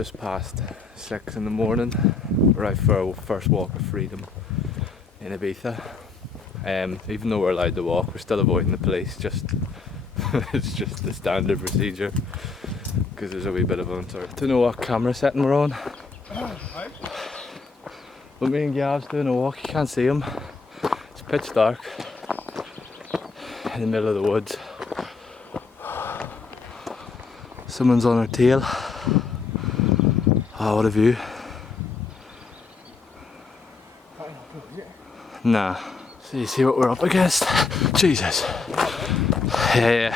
just past 6 in the morning. We're out for our first walk of freedom in Ibiza. Even though we're allowed to walk, we're still avoiding the police. It's just the standard procedure because there's a wee bit of uncertainty. Don't know what camera setting we're on. But me and Gav's doing a walk. You can't see him. It's pitch dark in the middle of the woods. Someone's on our tail. Oh, what a view. Nah. So you see what we're up against? Jesus. Yeah.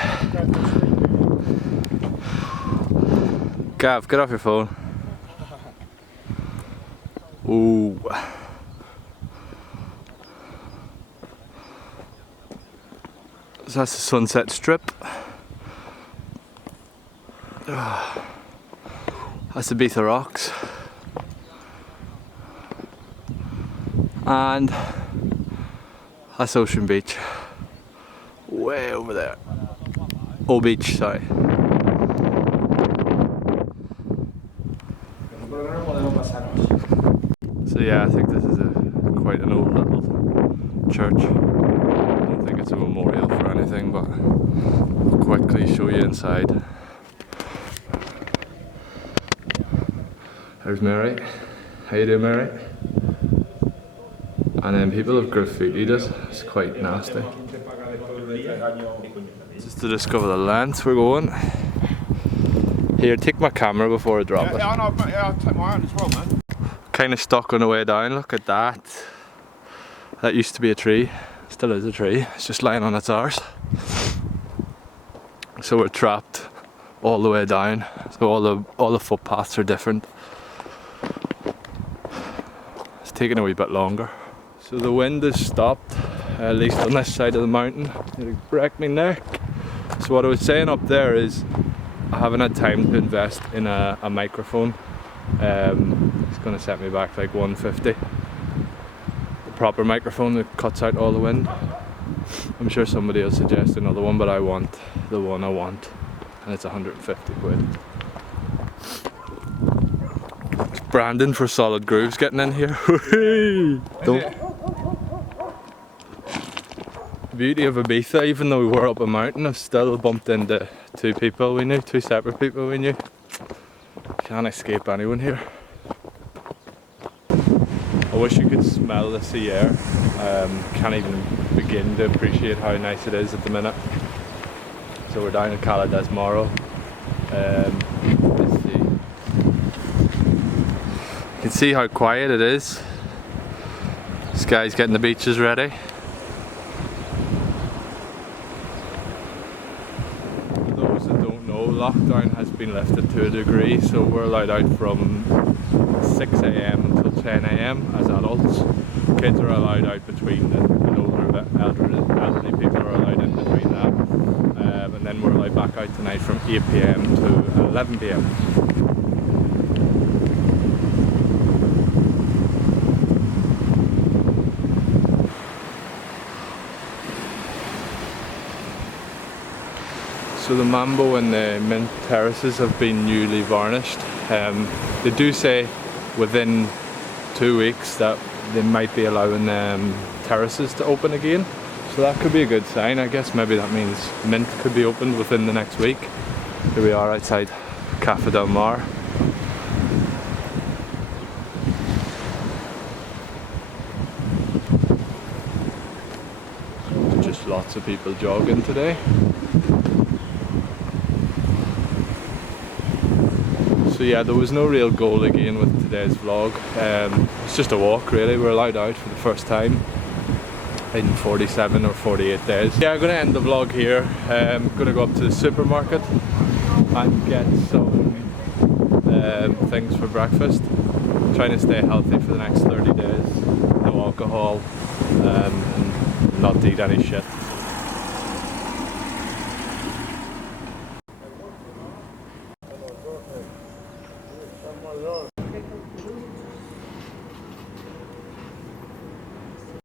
Gav, get off your phone. Ooh. So that's the Sunset Strip. That's the Ibiza Rocks. And that's Ocean Beach. Way over there. O Beach, sorry. So yeah, I think this is quite an old little church. I don't think it's a memorial for anything, but I'll quickly show you inside. There's Mary. How you doing, Mary? And then people have graffitied it. It's quite nasty. Just to discover the length we're going. Here, take my camera before I drop it. Yeah, I'll take my own as well, man. Kind of stuck on the way down. Look at that. That used to be a tree. Still is a tree. It's just lying on its arse. So we're trapped all the way down. So all the footpaths are different. It's taking a wee bit longer. So the wind has stopped, at least on this side of the mountain. It'll break my neck. So what I was saying up there is I haven't had time to invest in a microphone. It's going to set me back like 150. The proper microphone that cuts out all the wind. I'm sure somebody will suggest another one, but I want the one I want, and it's 150 quid. It's Brandon for Solid Grooves getting in here. Don't. The beauty of Ibiza, even though we were up a mountain, I've still bumped into two separate people we knew. Can't escape anyone here. I wish you could smell the sea air. Can't even begin to appreciate how nice it is at the minute. So we're down in Cala Desmoro. Let's see. You can see how quiet it is. This guy's getting the beaches ready. Lockdown has been lifted to a degree, so we're allowed out from 6 AM until 10 AM as adults. Kids are allowed out between, and older elderly people are allowed in between that. And then we're allowed back out tonight from 8 PM to 11 PM. So the Mambo and the Mint terraces have been newly varnished. They do say within 2 weeks that they might be allowing terraces to open again. So that could be a good sign. I guess maybe that means Mint could be opened within the next week. Here we are outside Cafe Del Mar. Just lots of people jogging today. So yeah, there was no real goal again with today's vlog. It's just a walk really. We're allowed out for the first time in 47 or 48 days. Yeah, I'm going to end the vlog here. I'm going to go up to the supermarket and get some things for breakfast. I'm trying to stay healthy for the next 30 days. No alcohol and not eat any shit.